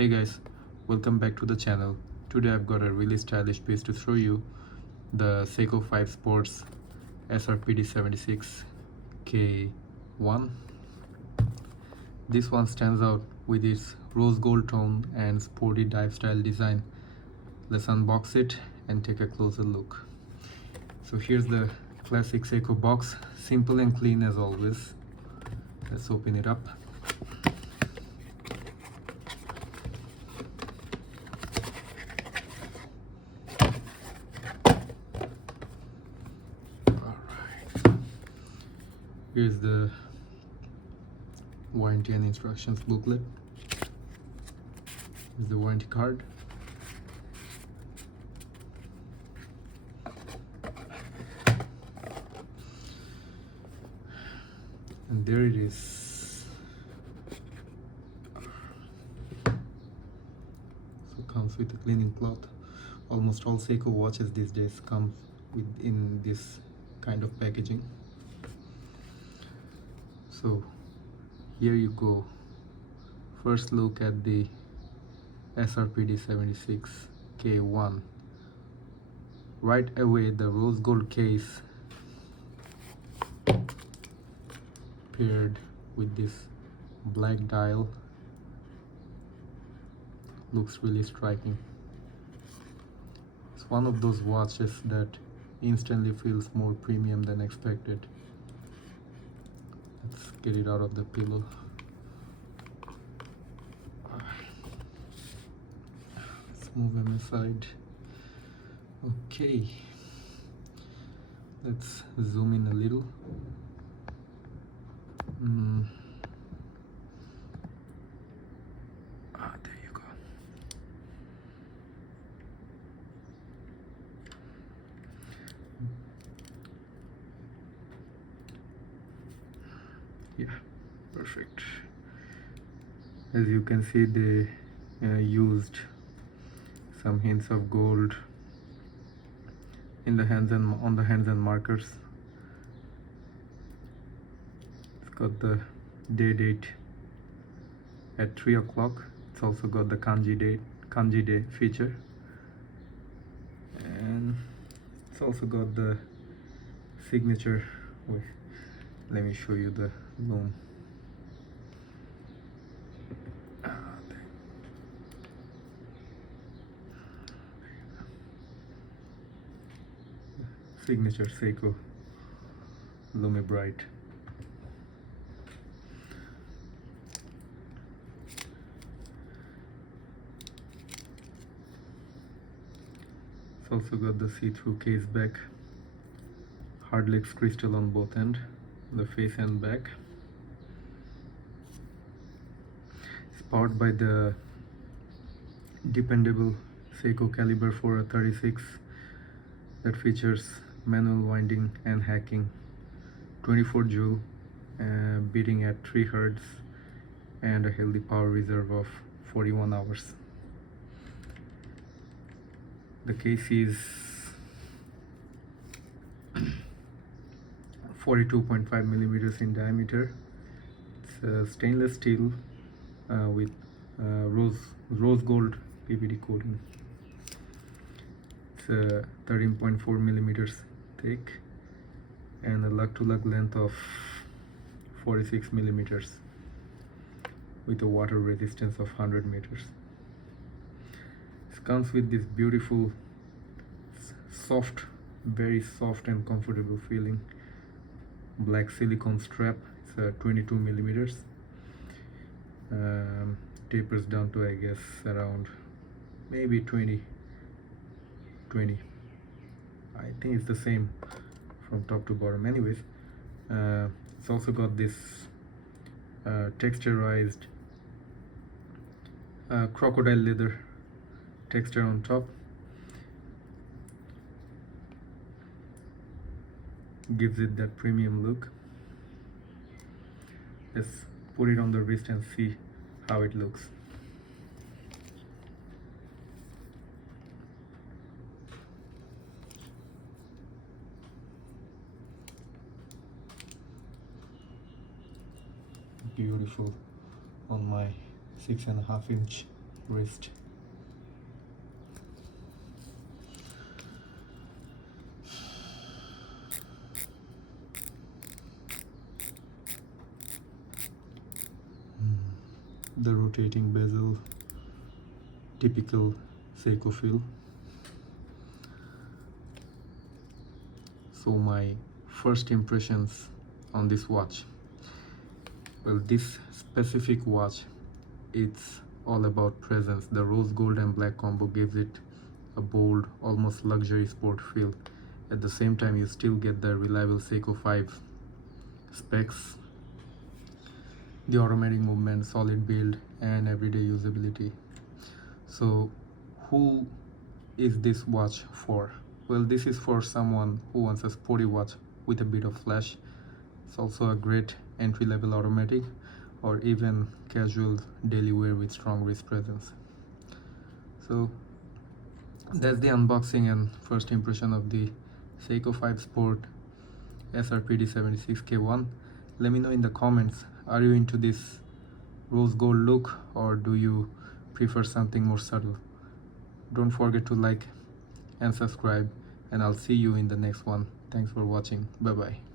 Hey guys, welcome back to the channel. Today I've got a really stylish piece to show you, the Seiko 5 Sports SRPD76K1. This one stands out with its rose gold tone and sporty dive style design. Let's unbox it and take a closer look. So here's the classic Seiko box, simple and clean as always. Let's open it up. Here's the warranty and instructions booklet. Here's the warranty card. And there it is. So comes with a cleaning cloth. Almost all Seiko watches these days come in this kind of packaging. So here you go. First look at the SRPD76K1. Right away, the rose gold case paired with this black dial looks really striking. It's one of those watches that instantly feels more premium than expected. Let's get it out of the pillow. Let's move them aside. Okay, let's zoom in a little. There you go. Yeah, perfect. As you can see, they used some hints of gold in the hands and on the hands and markers. It's got the date at 3 o'clock. It's also got the kanji day feature, and it's also got the signature. Wait, let me show you the loom. Signature Seiko Lumi Bright. It's also got the see-through case back, hardlex crystal on both ends, the face and back. It's powered by the dependable Seiko caliber 436 that features manual winding and hacking, 24 joule, beating at 3 Hz, and a healthy power reserve of 41 hours. The case is 42.5 millimeters in diameter. It's stainless steel with rose gold PVD coating. It's 13.4 millimeters thick and a lug-to-lug length of 46 millimeters with a water resistance of 100 meters. It comes with this beautiful, soft, very soft and comfortable feeling black silicone strap. It's 22 millimeters. Tapers down to, I guess, around maybe 20. I think it's the same from top to bottom. Anyways, it's also got this texturized crocodile leather texture on top. Gives it that premium look. Let's put it on the wrist and see how it looks. Beautiful on my 6.5-inch wrist. The rotating bezel, typical Seiko feel. So my first impressions on this watch. Well, this specific watch, it's all about presence. The rose gold and black combo gives it a bold, almost luxury sport feel. At the same time, you still get the reliable Seiko 5 specs, the automatic movement, solid build, and everyday usability. So who is this watch for? Well, this is for someone who wants a sporty watch with a bit of flash. It's also a great entry-level automatic, or even casual daily wear with strong wrist presence. So that's the unboxing and first impression of the Seiko 5 Sport SRPD76K1. Let me know in the comments, are you into this rose gold look, or do you prefer something more subtle? Don't forget to like and subscribe, and I'll see you in the next one. Thanks for watching. Bye bye.